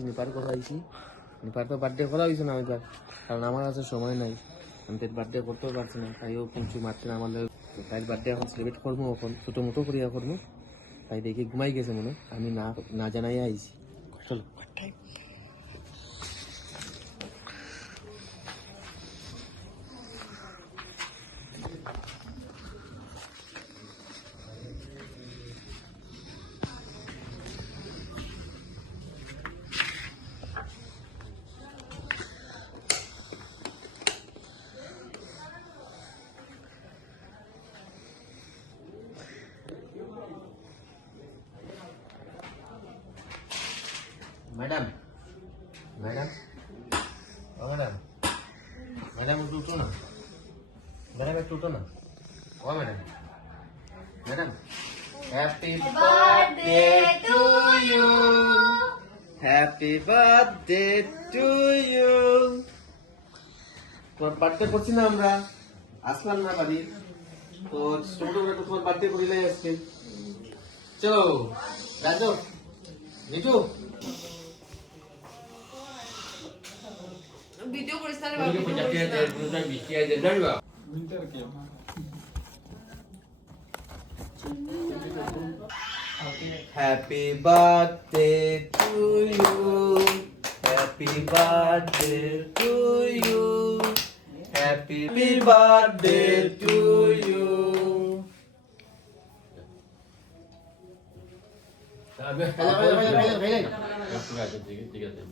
নিপার করাইছি, নিপার তো বার্থডে করা হয়েছে না ওইবার, কারণ আমার কাছে সময় নাই, আমি তো বার্থডে করতেও পারছি না, তাইও কিন্তু মারছে না আমাদের। তাই বার্থডে এখন সেলিব্রেট করবো, এখন ছোটো মোটো করিয়া করবো। তাই দেখি ঘুমাই গেছে মনে, আমি না না জানাই আইছি। চলো ম্যাডাম, ম্যাডাম, ও ম্যাডাম, ম্যাডাম একটু উঠো না, ম্যাডাম একটু উঠো না, ও madam, madam, happy birthday to you, happy birthday to you. তোমার বার্থডে করছি না আমরা, আসলাম না বাড়ি, তো ছোট করে তো তোমার বার্থডে করিলে আজকে। চলো রাজু, নিচু ভিডিও করিস না happy birthday to you, happy birthday to you, happy birthday to you. ঠিক আছে